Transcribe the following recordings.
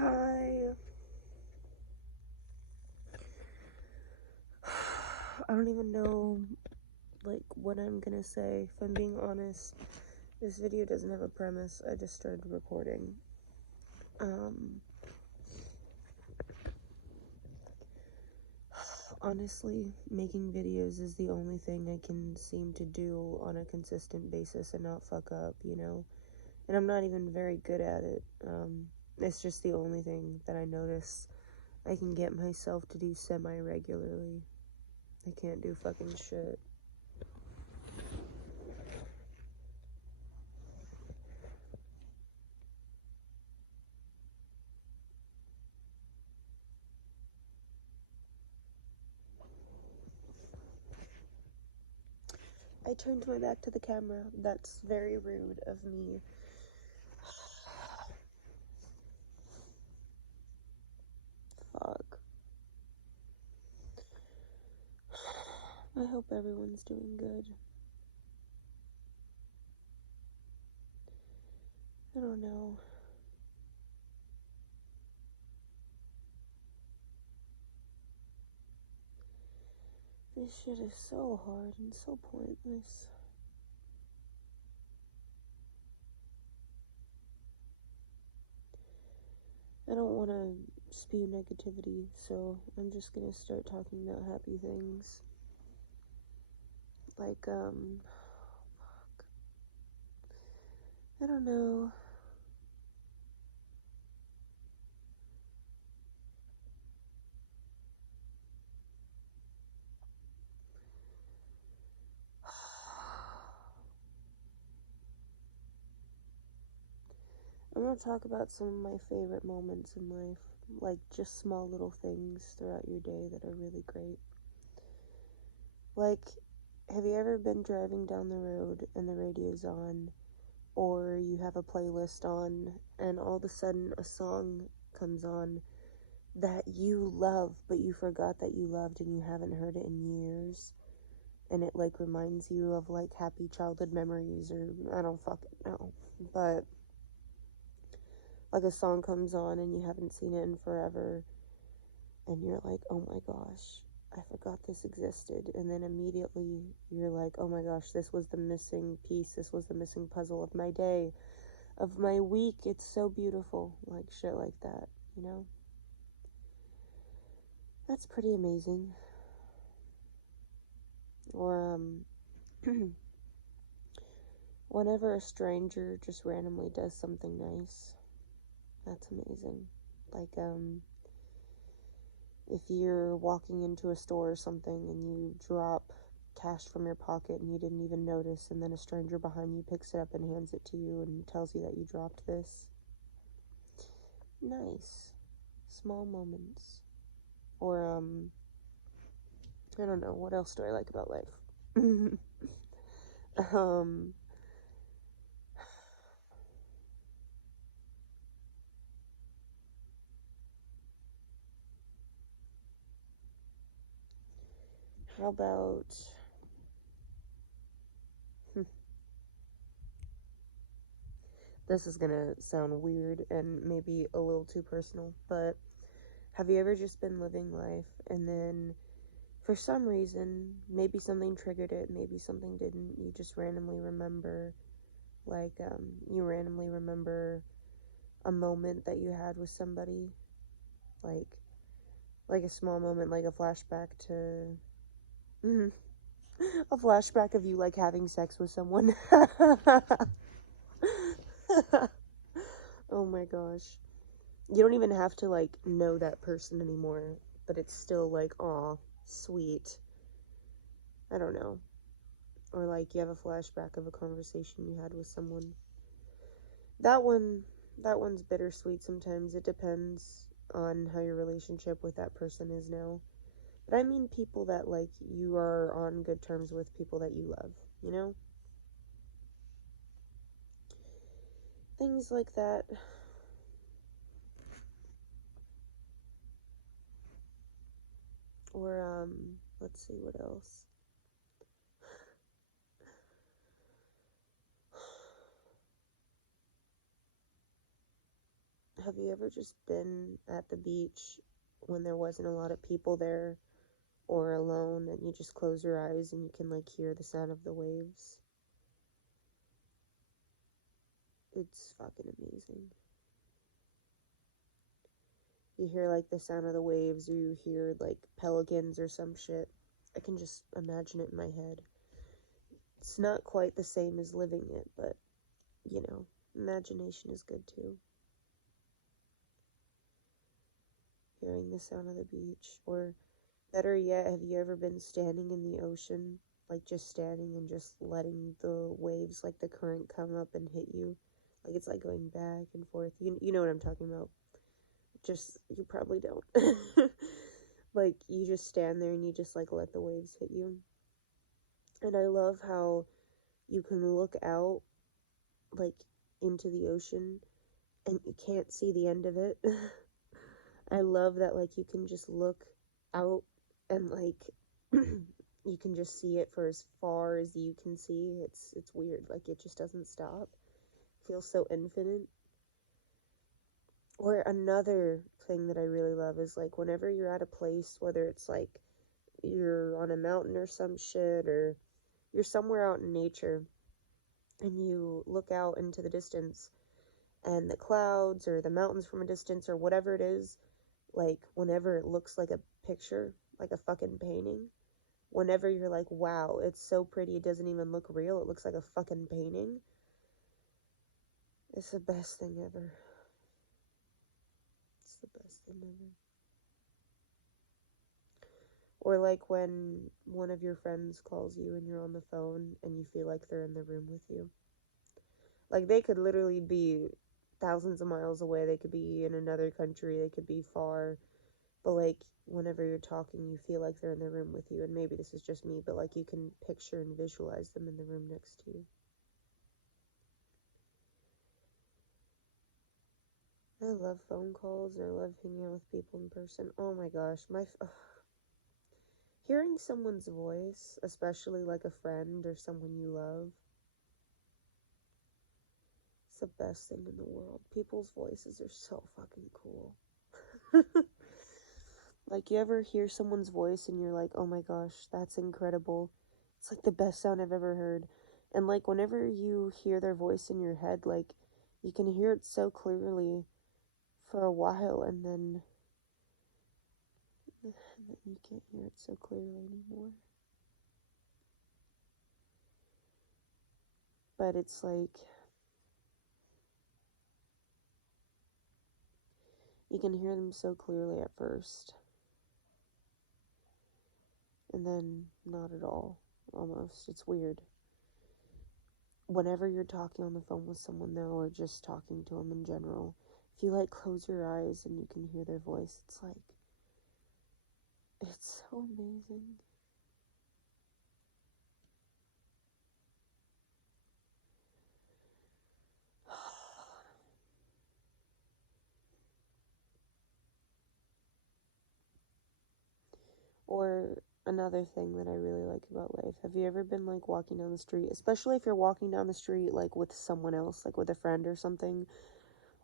Hi. I don't even know, what I'm gonna say. If I'm being honest, this video doesn't have a premise. I just started recording. Honestly, making videos is the only thing I can seem to do on a consistent basis and not fuck up, And I'm not even very good at it. It's just the only thing that I notice I can get myself to do semi-regularly. I can't do fucking shit. I turned my back to the camera. That's very rude of me. Fuck. I hope everyone's doing good. I don't know. This shit is so hard and so pointless. I don't want to spew negativity, so I'm just gonna start talking about happy things. Fuck. I don't know. I'm gonna talk about some of my favorite moments in life, like just small little things throughout your day that are really great. Like, have you ever been driving down the road and the radio's on, or you have a playlist on, and all of a sudden a song comes on that you love, but you forgot that you loved and you haven't heard it in years, and it reminds you of happy childhood memories, or I don't fucking know, but a song comes on and you haven't seen it in forever, and you're like, oh my gosh, I forgot this existed. And then immediately you're like, oh my gosh, this was the missing piece, this was the missing puzzle of my day, of my week. It's so beautiful. Shit like that, you know? That's pretty amazing. Or, whenever a stranger just randomly does something nice, that's amazing. If you're walking into a store or something and you drop cash from your pocket and you didn't even notice, and then a stranger behind you picks it up and hands it to you and tells you that you dropped this. Nice. Small moments. Or, I don't know, what else do I like about life? um, how about, this is gonna sound weird and maybe a little too personal, but have you ever just been living life and then for some reason, maybe something triggered it, maybe something didn't, you just randomly remember, you randomly remember a moment that you had with somebody, like, a small moment, like a flashback to, a flashback of you, having sex with someone. Oh my gosh. You don't even have to, know that person anymore, but it's still aw, sweet. I don't know. Or you have a flashback of a conversation you had with someone. That one, that one's bittersweet sometimes. It depends on how your relationship with that person is now. But I mean people that, you are on good terms with, people that you love, you know? Things like that. Or, let's see, what else? have you ever just been at the beach when there wasn't a lot of people there or alone and you just close your eyes and you can like hear the sound of the waves? It's fucking amazing. You hear like the sound of the waves, or you hear like pelicans or some shit. I can just imagine it in my head. It's not quite the same as living it, but you know, imagination is good too. Hearing the sound of the beach, or better yet, have you ever been standing in the ocean, like just standing and just letting the waves, like the current, come up and hit you? Like it's like going back and forth. You know what I'm talking about. Just, you probably don't. Like, you just stand there and you just like let the waves hit you. And I love how you can look out, like, into the ocean and you can't see the end of it. I love that, like, you can just look out and, like, you can just see it for as far as you can see. It's weird. Like, it just doesn't stop. It feels so infinite. Or another thing that I really love is, like, whenever you're at a place, whether it's, like, you're on a mountain or some shit, or you're somewhere out in nature, and you look out into the distance, and the clouds, or the mountains from a distance, or whatever it is, like, whenever it looks like a picture, like a fucking painting, whenever you're like, wow, it's so pretty, it doesn't even look real, it looks like a fucking painting, it's the best thing ever. It's the best thing ever. Or like when one of your friends calls you and you're on the phone and you feel like they're in the room with you. Like, they could literally be thousands of miles away, they could be in another country, they could be far, but like, whenever you're talking, you feel like they're in the room with you. And maybe this is just me, but like, you can picture and visualize them in the room next to you. I love phone calls, and I love hanging out with people in person. Oh my gosh, hearing someone's voice, especially like a friend or someone you love, it's the best thing in the world. People's voices are so fucking cool. Like, you ever hear someone's voice and you're like, oh my gosh, that's incredible. It's like the best sound I've ever heard. And like, whenever you hear their voice in your head, like, you can hear it so clearly for a while, and then you can't hear it so clearly anymore. But it's like, you can hear them so clearly at first, and then not at all, almost. It's weird. Whenever you're talking on the phone with someone, though, or just talking to them in general, if you like close your eyes and you can hear their voice, it's like, it's so amazing. Or another thing that I really like about life, have you ever been like walking down the street, especially if you're walking down the street like with someone else, like with a friend or something,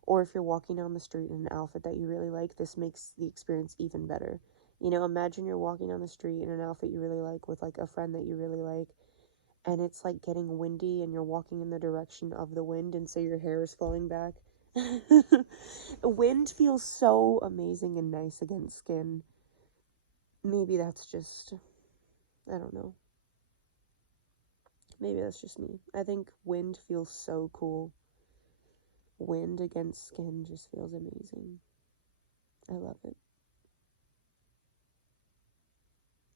or if you're walking down the street in an outfit that you really like, this makes the experience even better. You know, imagine you're walking down the street in an outfit you really like with like a friend that you really like, and it's like getting windy and you're walking in the direction of the wind, and so your hair is falling back. Wind feels so amazing and nice against skin. Maybe that's just, I don't know. Maybe that's just me. I think wind feels so cool. Wind against skin just feels amazing. I love it.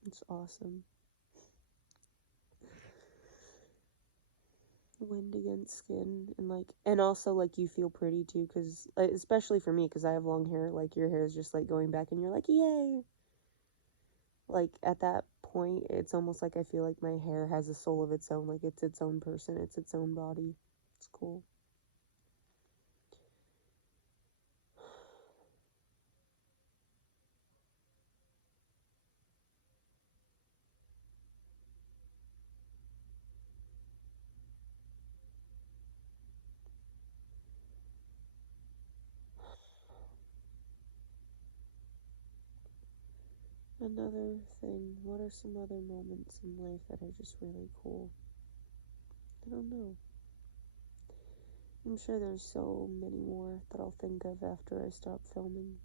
It's awesome. Wind against skin, and like, and also like, you feel pretty too, because especially for me, because I have long hair, like, your hair is just like going back and you're like, yay. Like, at that point, it's almost like I feel like my hair has a soul of its own, like it's its own person, it's its own body. It's cool. Another thing, what are some other moments in life that are just really cool? I don't know. I'm sure there's so many more that I'll think of after I stop filming.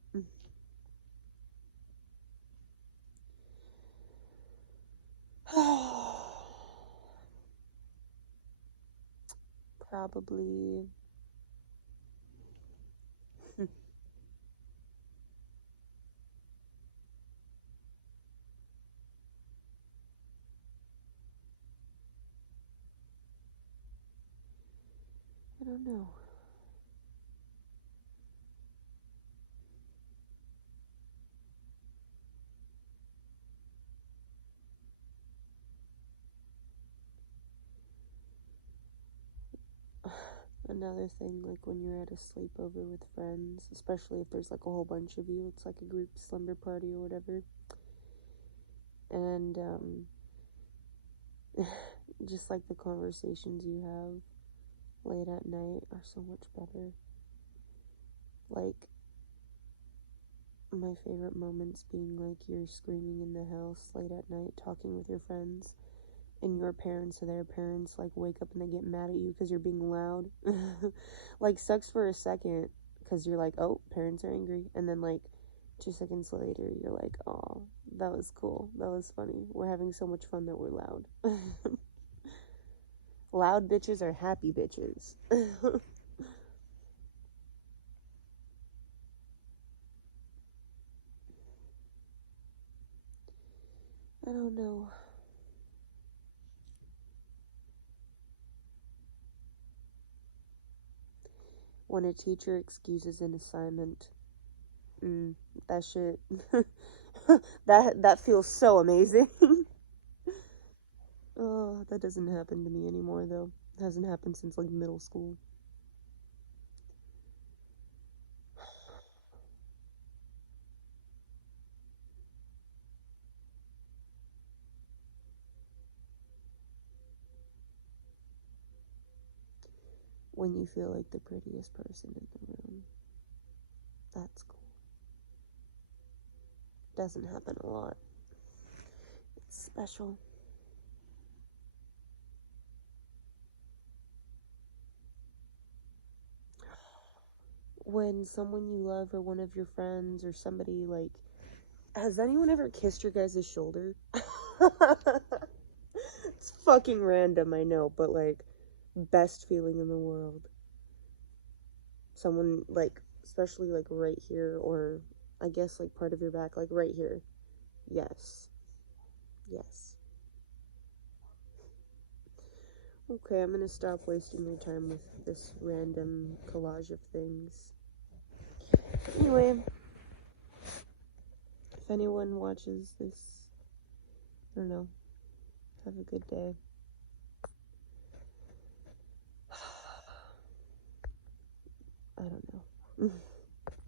Probably. I don't know. Another thing, like when you're at a sleepover with friends, especially if there's like a whole bunch of you, it's like a group slumber party or whatever. And just like the conversations you have late at night are so much better. Like, my favorite moments being like you're screaming in the house late at night talking with your friends, and your parents or their parents like wake up and they get mad at you because you're being loud. Like, sucks for a second because you're like, oh, parents are angry, and then like 2 seconds later you're like, oh, that was cool, that was funny, we're having so much fun that we're loud. Loud bitches are happy bitches. I don't know. When a teacher excuses an assignment, that shit. that feels so amazing. Oh, that doesn't happen to me anymore though. It hasn't happened since like middle school. When you feel like the prettiest person in the room, that's cool. Doesn't happen a lot. It's special. When someone you love or one of your friends or somebody like, has anyone ever kissed your guys' shoulder? It's fucking random, I know, but like, best feeling in the world. Someone like, especially like right here, or I guess like part of your back, like right here. Yes. Yes. Okay, I'm gonna stop wasting your time with this random collage of things. Anyway, if anyone watches this, I don't know, have a good day. I don't know.